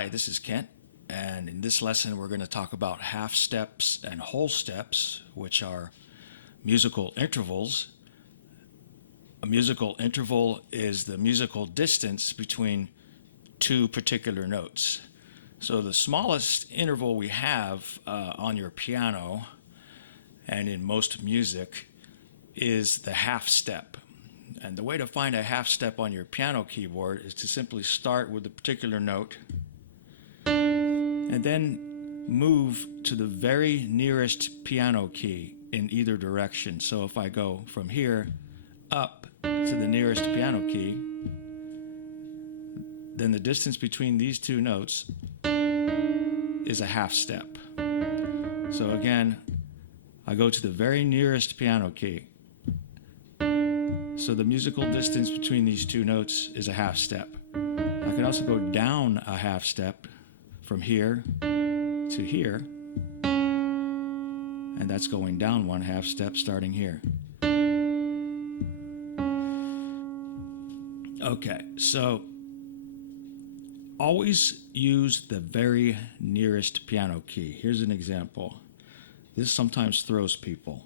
Hi, this is Kent, and in this lesson we're going to talk about half steps and whole steps, which are musical intervals. A musical interval is the musical distance between two particular notes. So the smallest interval we have on your piano and in most music is the half step. And the way to find a half step on your piano keyboard is to simply start with a particular note and then move to the very nearest piano key in either direction. So if I go from here up to the nearest piano key, then the distance between these two notes is a half step. So again, I go to the very nearest piano key. So the musical distance between these two notes is a half step. I can also go down a half step from here to here, and that's going down one half step starting here. Okay, so always use the very nearest piano key. Here's an example. This sometimes throws people.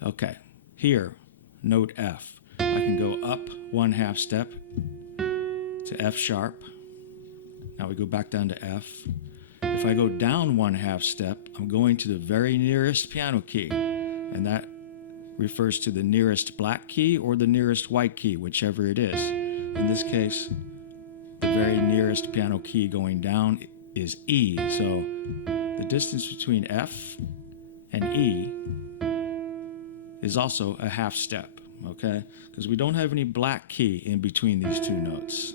Okay, here, note F. I can go up one half step to F sharp. Now we go back down to F. If I go down one half step, I'm going to the very nearest piano key, and that refers to the nearest black key or the nearest white key, whichever it is. In this case, the very nearest piano key going down is E. So the distance between F and E is also a half step, okay? Because we don't have any black key in between these two notes.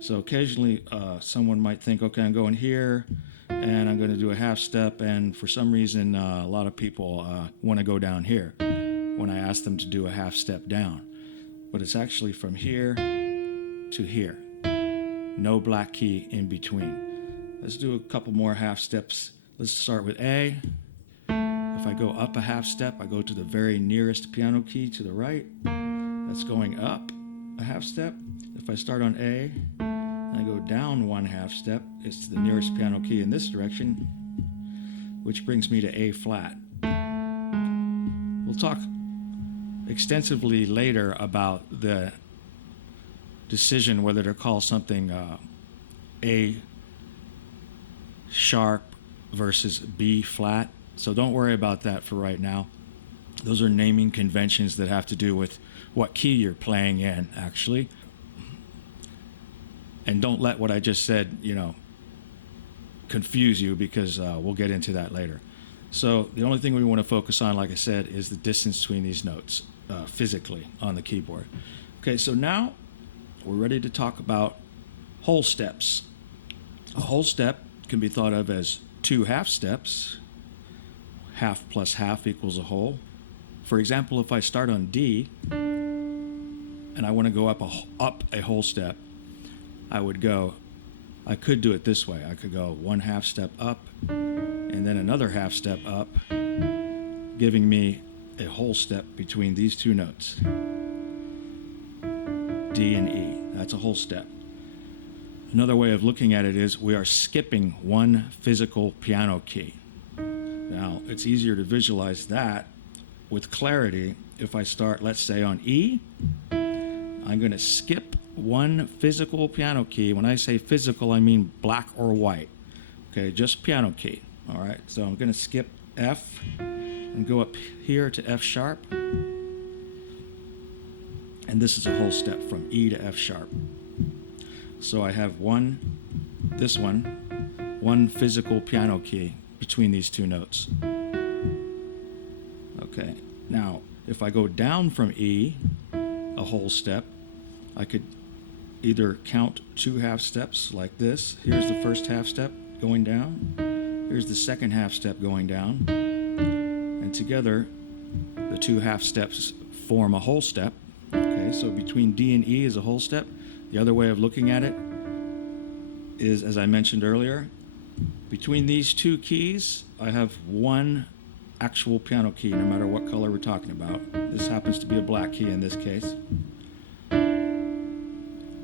So occasionally someone might think, okay, I'm going here and I'm going to do a half step, and for some reason a lot of people want to go down here when I ask them to do a half step down. But it's actually from here to here. No black key in between. Let's do a couple more half steps. Let's start with A. If I go up a half step, I go to the very nearest piano key to the right. That's going up a half step. If I start on A and I go down one half step, it's the nearest piano key in this direction, which brings me to A flat. We'll talk extensively later about the decision whether to call something A sharp versus B flat. So don't worry about that for right now. Those are naming conventions that have to do with what key you're playing in, actually. And don't let what I just said, confuse you, because we'll get into that later. So the only thing we want to focus on, like I said, is the distance between these notes physically on the keyboard. Okay, so now we're ready to talk about whole steps. A whole step can be thought of as two half steps. Half plus half equals a whole. For example, if I start on D and I want to go up a whole step, I could do it this way. I could go one half step up and then another half step up, giving me a whole step between these two notes, D and E. That's a whole step. Another way of looking at it is we are skipping one physical piano key. Now, it's easier to visualize that with clarity if I start, let's say, on E. I'm going to skip one physical piano key. When I say physical, I mean black or white. Okay, just piano key. All right, so I'm going to skip F and go up here to F sharp. And this is a whole step from E to F sharp. So I have one physical piano key between these two notes. Okay, now if I go down from E a whole step, I could either count two half steps like this. Here's the first half step going down. Here's the second half step going down. And together, the two half steps form a whole step. Okay, so between D and E is a whole step. The other way of looking at it is, as I mentioned earlier, between these two keys, I have one actual piano key, no matter what color we're talking about. This happens to be a black key in this case.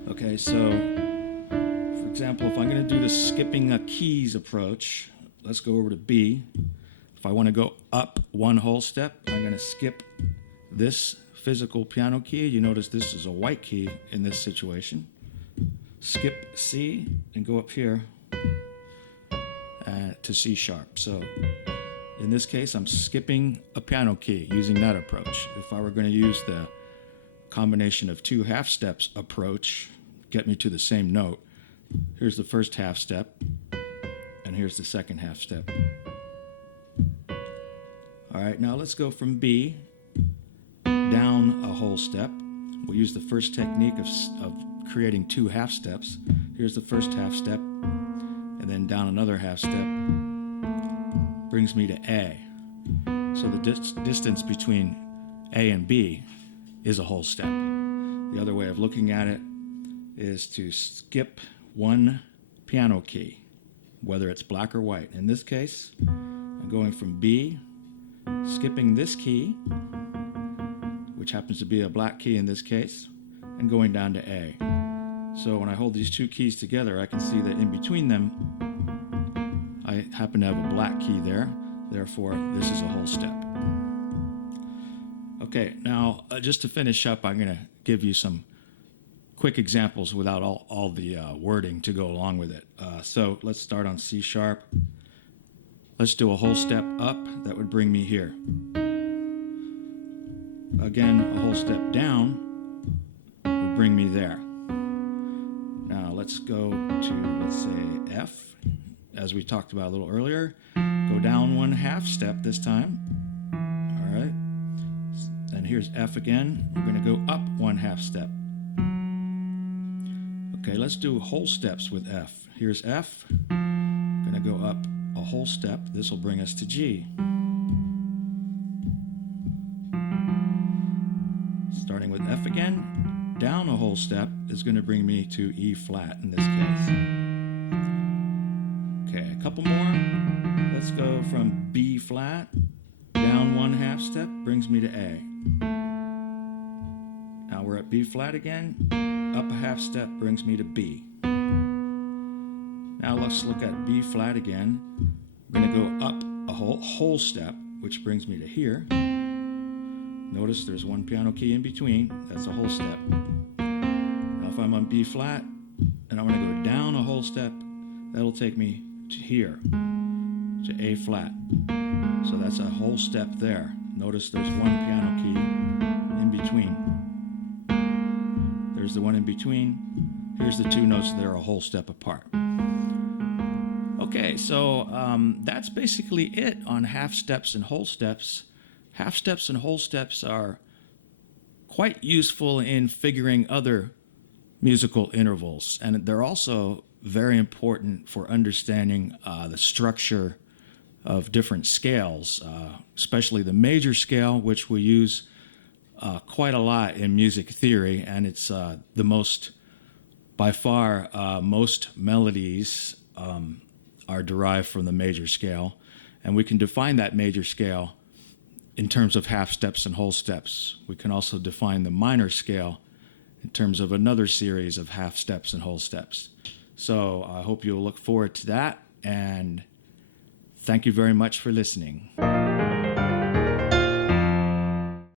Okay, so for example, if I'm going to do the skipping keys approach, let's go over to B. If I want to go up one whole step, I'm going to skip this physical piano key. You notice this is a white key in this situation. Skip C and go up here to C sharp. So in this case, I'm skipping a piano key using that approach. If I were going to use the combination of two half steps approach, get me to the same note, here's the first half step, and here's the second half step. All right, now let's go from B down a whole step. We'll use the first technique of creating two half steps. Here's the first half step, and then down another half step brings me to A. So the distance between A and B is a whole step. The other way of looking at it is to skip one piano key, whether it's black or white. In this case, I'm going from B, skipping this key, which happens to be a black key in this case, and going down to A. So when I hold these two keys together, I can see that in between them, I happen to have a black key there. Therefore, this is a whole step. Okay, now just to finish up, I'm going to give you some quick examples without all the wording to go along with it. So let's start on C sharp. Let's do a whole step up. That would bring me here. Again, a whole step down would bring me there. Now let's go to, let's say, F, as we talked about a little earlier. Go down one half step this time. All right. And here's F again. We're going to go up one half step. Okay, let's do whole steps with F. Here's F. I'm going to go up a whole step. This will bring us to G. Starting with F again, down a whole step is going to bring me to E flat in this case. Okay, a couple more. Let's go from B flat, down one half step, brings me to A. Now we're at B flat again, up a half step brings me to B. Now let's look at B flat again. We're going to go up a whole step, which brings me to here. Notice there's one piano key in between. That's a whole step. Now if I'm on B flat and I want to go down a whole step, that'll take me to here, to A flat. So that's a whole step there. Notice there's one piano key in between. There's the one in between. Here's the two notes that are a whole step apart. Okay, so that's basically it on half steps and whole steps. Half steps and whole steps are quite useful in figuring other musical intervals, and they're also very important for understanding the structure of different scales, especially the major scale, which we use quite a lot in music theory, and it's the most, by far, most melodies are derived from the major scale, and we can define that major scale in terms of half steps and whole steps. We can also define the minor scale in terms of another series of half steps and whole steps. So I hope you'll look forward to that, and thank you very much for listening.